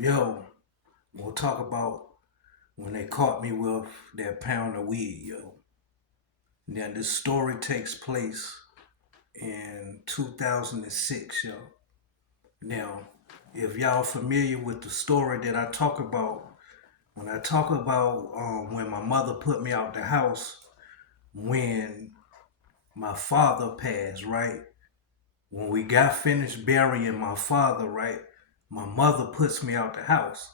Yo, we'll talk about when they caught me with that pound of weed, yo. Now, this story takes place in 2006, yo. Now, if y'all familiar with the story that I talk about, when I talk about when my mother put me out the house, when my father passed, right? When we got finished burying my father, right? My mother puts me out the house.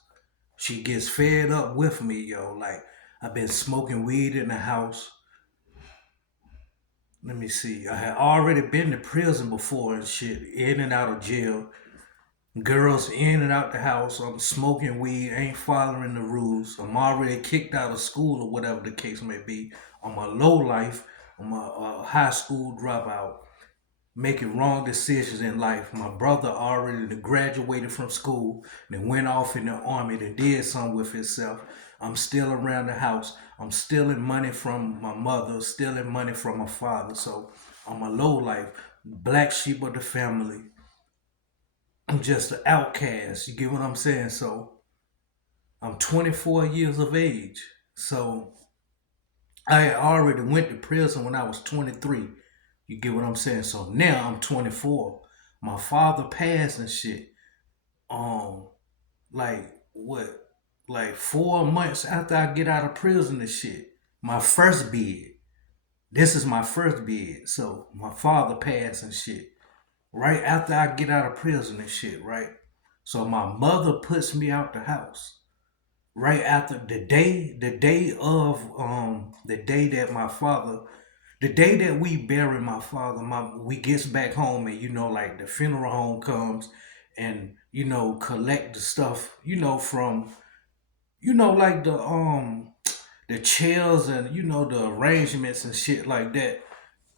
She gets fed up with me, yo. Like, I've been smoking weed in the house. Let me see. I had already been to prison before and shit, in and out of jail. Girls in and out the house. I'm smoking weed, ain't following the rules. I'm already kicked out of school or whatever the case may be. I'm a low life. I'm a high school dropout, making wrong decisions in life. My brother already graduated from school, then went off in the army, then did something with himself. I'm still around the house. I'm stealing money from my mother, stealing money from my father. So I'm a low life, black sheep of the family. I'm just an outcast. You get what I'm saying? So I'm 24 years of age. So I had already went to prison when I was 23. You get what I'm saying? So now I'm 24. My father passed and shit. Um, like what? Like 4 months after I get out of prison and shit. My first bid. This is my first bid. So my father passed and shit. Right after I get out of prison and shit, right? So my mother puts me out the house. Right after the day that my father, the day that we bury my father, we gets back home and like the funeral home comes and collect the stuff, from like the chairs and the arrangements and shit like that.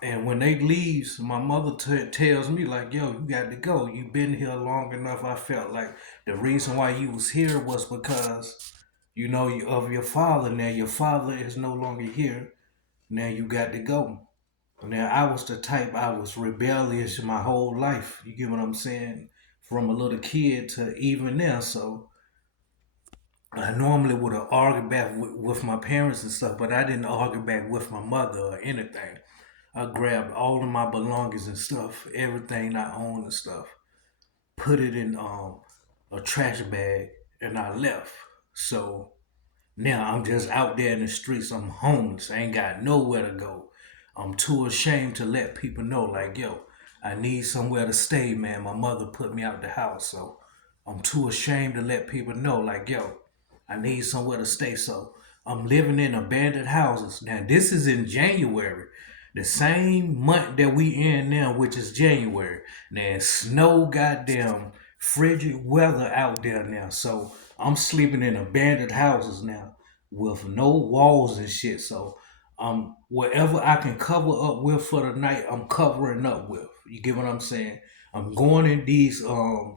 And when they leaves, my mother tells me like, "Yo, you got to go. You been here long enough." I felt like the reason why you was here was because of your father. Now your father is no longer here. Now you got to go. Now I was the type, I was rebellious my whole life. You get what I'm saying? From a little kid to even now. So I normally would have argued back with my parents and stuff, but I didn't argue back with my mother or anything. I grabbed all of my belongings and stuff, everything I own and stuff, put it in a trash bag, and I left. So now I'm just out there in the streets. I'm homeless. I ain't got nowhere to go. I'm too ashamed to let people know, like, yo, I need somewhere to stay, man. My mother put me out the house. So I'm too ashamed to let people know, like, yo, I need somewhere to stay. So I'm living in abandoned houses. Now, this is in January, the same month that we in now, which is January. Now, snow, goddamn, frigid weather out there now. So I'm sleeping in abandoned houses now with no walls and shit. So whatever I can cover up with for the night, I'm covering up with. You get what I'm saying? I'm going in these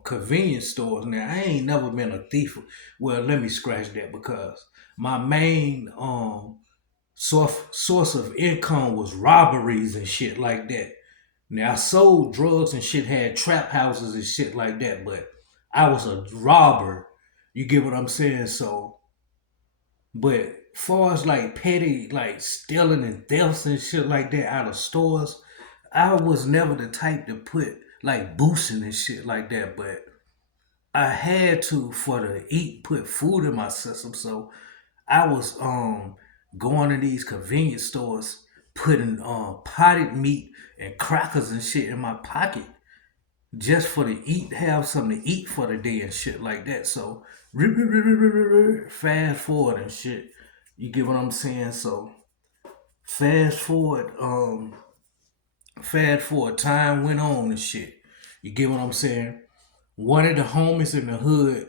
convenience stores now. I ain't never been a thief. Well, let me scratch that because my main source of income was robberies and shit like that. Now I sold drugs and shit, had trap houses and shit like that, but I was a robber. You get what I'm saying? So, but far as like petty, like stealing and thefts and shit like that out of stores, I was never the type to put like boosting and shit like that. But I had to for to eat, put food in my system. So I was going to these convenience stores, putting potted meat and crackers and shit in my pocket just for to eat, have something to eat for the day and shit like that. So fast forward and shit. You get what I'm saying? So fast forward, time went on and shit. You get what I'm saying? One of the homies in the hood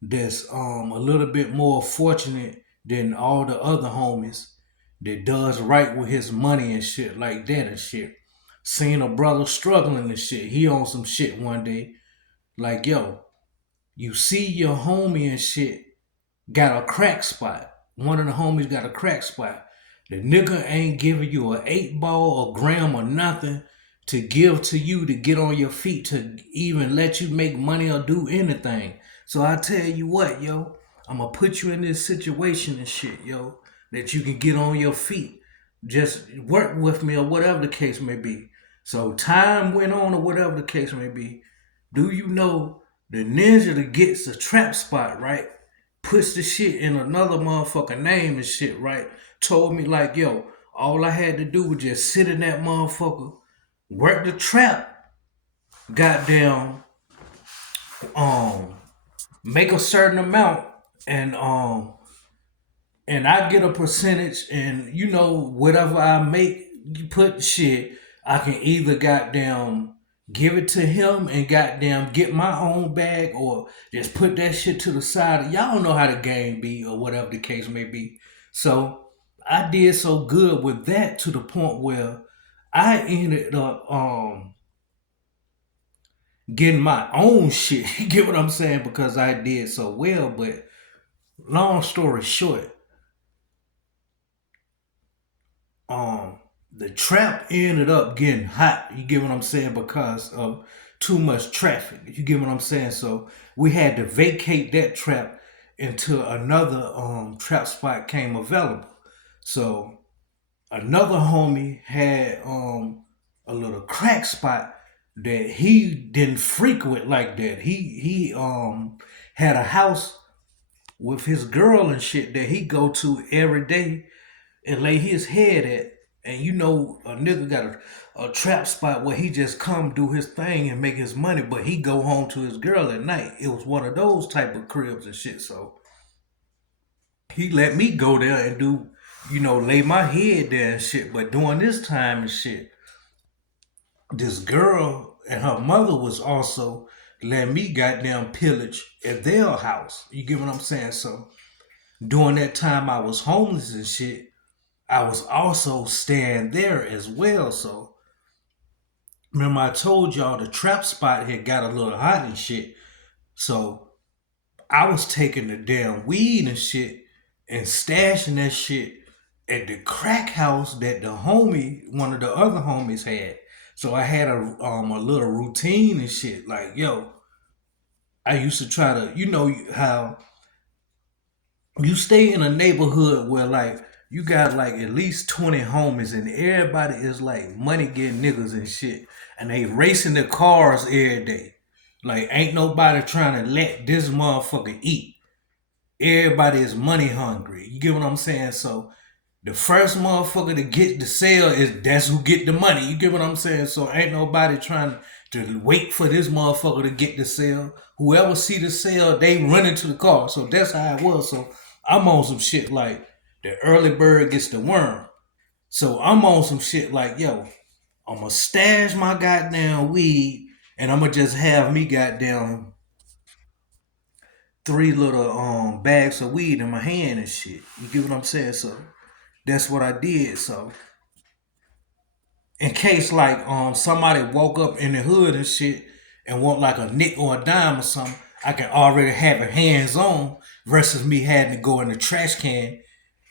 that's a little bit more fortunate than all the other homies that does right with his money and shit like that and shit. Seen a brother struggling and shit. He on some shit one day. Like, yo, you see your homie and shit got a crack spot. One of the homies got a crack spot. The nigga ain't giving you an 8 ball, a gram, or nothing to give to you to get on your feet to even let you make money or do anything. So I tell you what, yo, I'm gonna put you in this situation and shit, yo, that you can get on your feet. Just work with me or whatever the case may be. So time went on or whatever the case may be. Do you know the ninja that gets a trap spot, right? Puts the shit in another motherfucker name and shit, right? Told me like, yo, all I had to do was just sit in that motherfucker, work the trap, goddamn, um, make a certain amount, and I get a percentage, and whatever I make, you put shit, I can either goddamn give it to him and goddamn get my own bag, or just put that shit to the side. Y'all know how the game be, or whatever the case may be. So I did so good with that to the point where I ended up getting my own shit. You get what I'm saying? Because I did so well. But long story short, um the trap ended up getting hot. You get what I'm saying? Because of too much traffic. You get what I'm saying? So we had to vacate that trap until another trap spot came available. So another homie had a little crack spot that he didn't frequent like that. He had a house with his girl and shit that he go to every day and lay his head at. And a nigga got a trap spot where he just come do his thing and make his money, but he go home to his girl at night. It was one of those type of cribs and shit. So he let me go there and do, lay my head there and shit. But during this time and shit, this girl and her mother was also letting me goddamn pillage at their house. You get what I'm saying? So during that time I was homeless and shit, I was also staying there as well. So remember I told y'all the trap spot had got a little hot and shit. So I was taking the damn weed and shit and stashing that shit at the crack house that one of the other homies had. So I had a little routine and shit. Like, yo, I used to try to, how you stay in a neighborhood where like you got like at least 20 homies and everybody is like money getting niggas and shit. And they racing their cars every day. Like ain't nobody trying to let this motherfucker eat. Everybody is money hungry. You get what I'm saying? So the first motherfucker to get the sale that's who get the money. You get what I'm saying? So ain't nobody trying to wait for this motherfucker to get the sale. Whoever see the sale, they run into the car. So that's how it was. So I'm on some shit like the early bird gets the worm. So I'm on some shit like, yo, I'm gonna stash my goddamn weed and I'm gonna just have me goddamn three little bags of weed in my hand and shit. You get what I'm saying? So that's what I did. So in case like somebody woke up in the hood and shit and want like a nick or a dime or something, I can already have it hands on versus me having to go in the trash can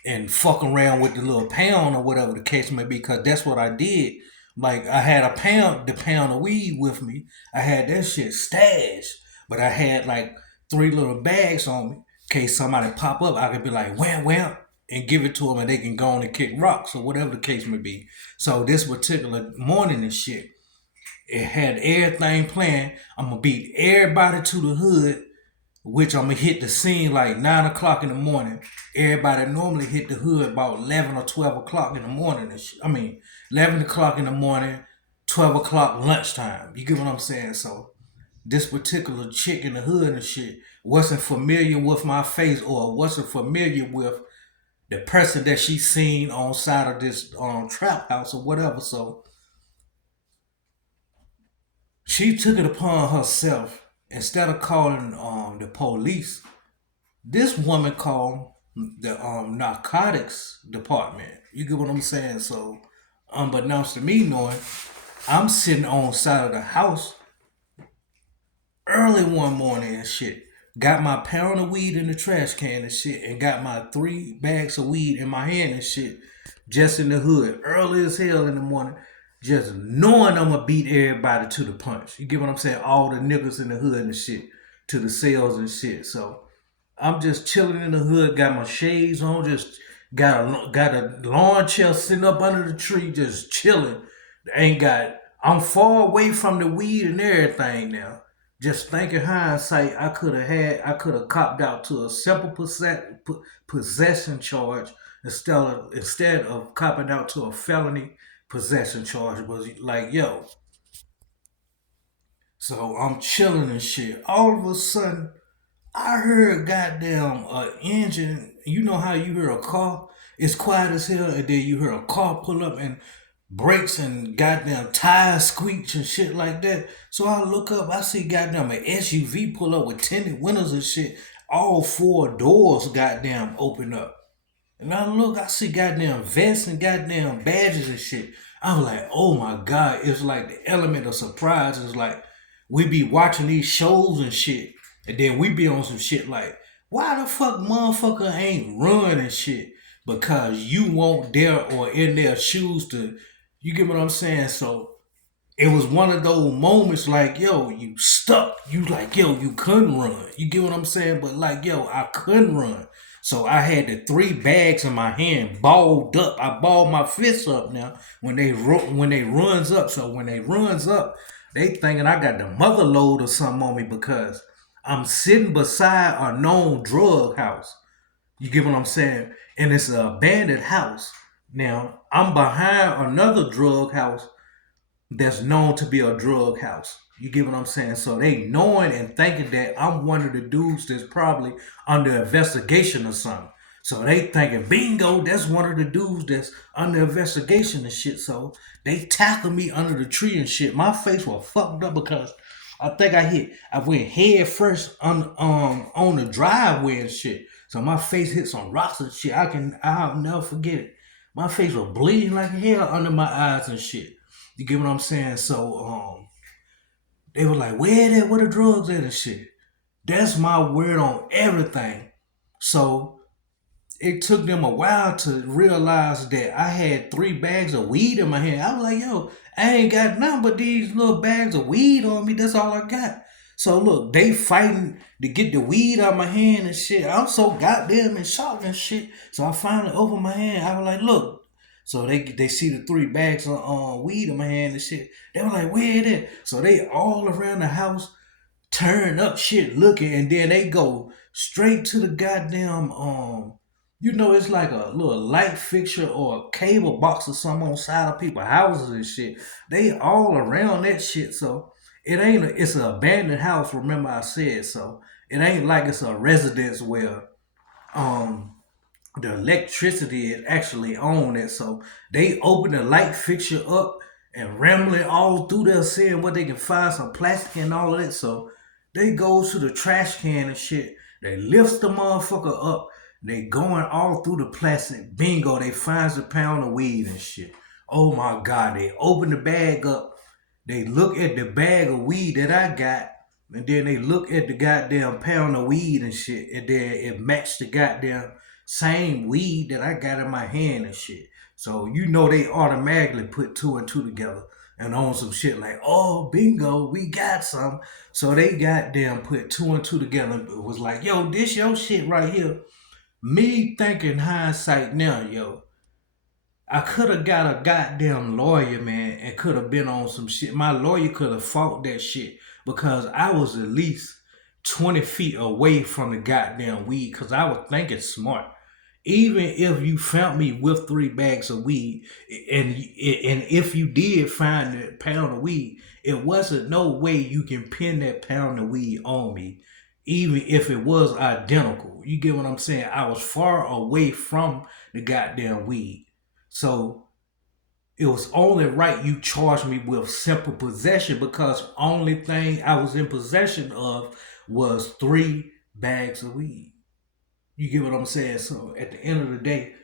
and fuck around with the little pound or whatever the case may be, because that's what I did. Like I had the pound of weed with me. I had that shit stashed, but I had like three little bags on me. In case somebody pop up, I could be like wham wham and give it to them, and they can go on and kick rocks or whatever the case may be. So this particular morning and shit, it had everything planned. I'm gonna beat everybody to the hood, which I'm gonna hit the scene like 9 o'clock in the morning. Everybody normally hit the hood about 11 or 12 o'clock in the morning. I mean, 11 o'clock in the morning, 12 o'clock lunchtime. You get what I'm saying? So this particular chick in the hood and shit wasn't familiar with my face or wasn't familiar with the person that she seen on side of this trap house or whatever. So she took it upon herself, instead of calling the police, this woman called the narcotics department. You get what I'm saying? So, unbeknownst to me, knowing I'm sitting on side of the house early one morning and shit. Got my pound of weed in the trash can and shit, and got my 3 bags of weed in my hand and shit, just in the hood, early as hell in the morning, just knowing I'm gonna beat everybody to the punch. You get what I'm saying? All the niggas in the hood and shit. to the sales and shit. So I'm just chilling in the hood, got my shades on, just got a lawn chair sitting up under the tree, just chilling. Ain't got. I'm far away from the weed and everything now. Just thinking hindsight, I could have copped out to a simple possession charge instead of copping out to a felony possession charge. Was like, yo, so I'm chilling and shit. All of a sudden, I heard goddamn engine. You know how you hear a car? It's quiet as hell, and then you hear a car pull up and brakes and goddamn tires squeak and shit like that. So I look up, I see goddamn an SUV pull up with tinted windows and shit. All four doors goddamn open up. And I look, I see goddamn vests and goddamn badges and shit. I'm like, oh my god, it's like the element of surprise. It's like we be watching these shows and shit, and then we be on some shit like, why the fuck motherfucker ain't run and shit? Because you won't dare or in their shoes to, you get what I'm saying? So it was one of those moments like, yo, you stuck. You like, yo, you couldn't run. You get what I'm saying? But like, yo, I couldn't run. So I had the three bags in my hand, balled up. I balled my fists up now when they runs up. So when they runs up, they thinking I got the mother load or something on me because I'm sitting beside a known drug house. You get what I'm saying? And it's an abandoned house. Now I'm behind another drug house that's known to be a drug house. You get what I'm saying? So they knowing and thinking that I'm one of the dudes that's probably under investigation or something. So they thinking, bingo, that's one of the dudes that's under investigation and shit. So they tackled me under the tree and shit. My face was fucked up because I went head first on the driveway and shit. So my face hit some rocks and shit. I'll never forget it. My face was bleeding like hell under my eyes and shit. You get what I'm saying? So they were like, where the drugs at and shit. That's my word on everything. So it took them a while to realize that I had three bags of weed in my hand. I was like, yo, I ain't got nothing but these little bags of weed on me. That's all I got. So look, they fighting to get the weed out of my hand and shit. I'm so goddamn in shock and shit. So I finally opened my hand. I was like, look. So they see the three bags of weed in my hand and shit. They were like, where it at? So they all around the house turn up shit looking, and then they go straight to the goddamn it's like a little light fixture or a cable box or something on side of people's houses and shit. They all around that shit. So it's an abandoned house, remember I said. So it ain't like it's a residence where um the electricity is actually on it. So they open the light fixture up and rambling all through there, seeing what they can find, some plastic and all of that. So they go to the trash can and shit. They lifts the motherfucker up. They going all through the plastic. Bingo, they finds a pound of weed and shit. Oh my god, they open the bag up. They look at the bag of weed that I got, and then they look at the goddamn pound of weed and shit, and then it matched the goddamn same weed that I got in my hand and shit. So they automatically put two and two together and on some shit like, oh bingo, we got some. So they goddamn put two and two together. It was like, yo, this your shit right here. Me thinking hindsight now, yo, I could have got a goddamn lawyer, man, and could have been on some shit. My lawyer could have fought that shit because I was at least 20 feet away from the goddamn weed because I was thinking smart. Even if you found me with three bags of weed, and if you did find that pound of weed, it wasn't no way you can pin that pound of weed on me, even if it was identical. You get what I'm saying? I was far away from the goddamn weed. So it was only right you charged me with simple possession because only thing I was in possession of was three bags of weed. You get what I'm saying? So at the end of the day,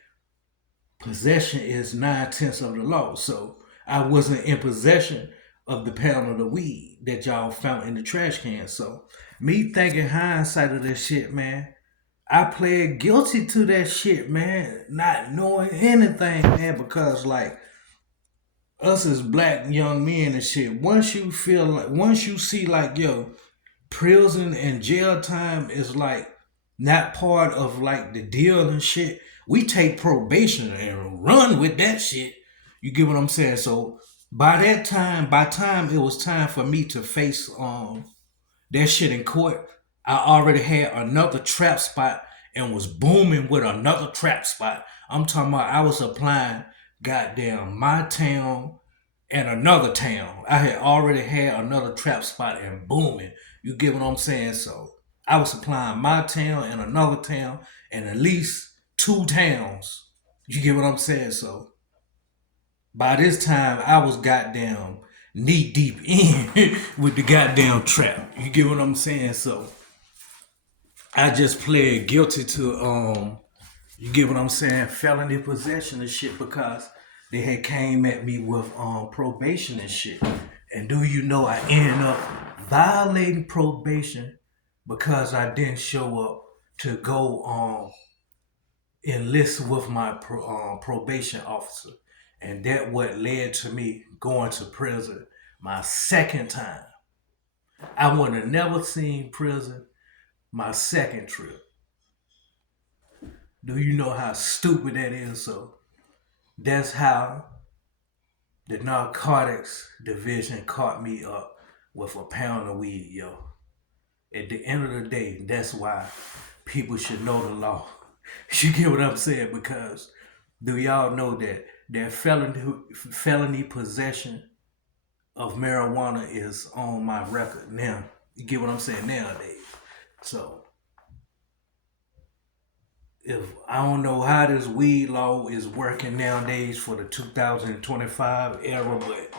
possession is 9/10 of the law. So I wasn't in possession of the pound of the weed that y'all found in the trash can. So me thinking hindsight of this shit, man, I pled guilty to that shit, man, not knowing anything, man, because like us as black young men and shit, once you see like, yo, prison and jail time is like not part of like the deal and shit. We take probation and run with that shit. You get what I'm saying? So by time it was time for me to face that shit in court, I already had another trap spot and was booming with another trap spot. I'm talking about I was applying goddamn my town and another town. I had already had another trap spot and booming. You get what I'm saying? So I was supplying my town and another town and at least two towns. You get what I'm saying? So by this time I was goddamn knee deep in with the goddamn trap. You get what I'm saying? So I just pled guilty to you get what I'm saying, felony possession and shit because they had came at me with probation and shit. And do you know I ended up violating probation because I didn't show up to go enlist with my probation officer. And that what led to me going to prison my second time. I would have never seen prison my second trip. Do you know how stupid that is? So that's how the narcotics division caught me up with a pound of weed, yo. At the end of the day, that's why people should know the law. You get what I'm saying? Because do y'all know that felony possession of marijuana is on my record now? You get what I'm saying nowadays? So if I don't know how this weed law is working nowadays for the 2025 era, but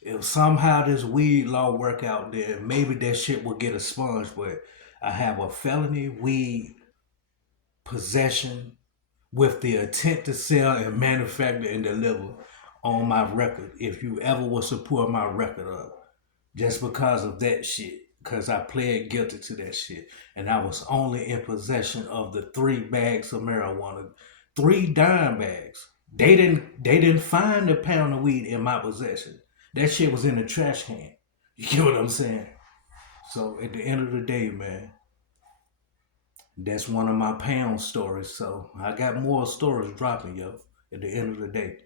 if somehow this weed law work out there, maybe that shit will get expunged. But I have a felony weed possession with the intent to sell and manufacture and deliver on my record. If you ever was to pull my record up, just because of that shit, because I pled guilty to that shit, and I was only in possession of the 3 bags of marijuana, 3 dime bags. They didn't find a pound of weed in my possession. That shit was in the trash can. You get what I'm saying? So at the end of the day, man, that's one of my pound stories. So I got more stories dropping, yo. At the end of the day.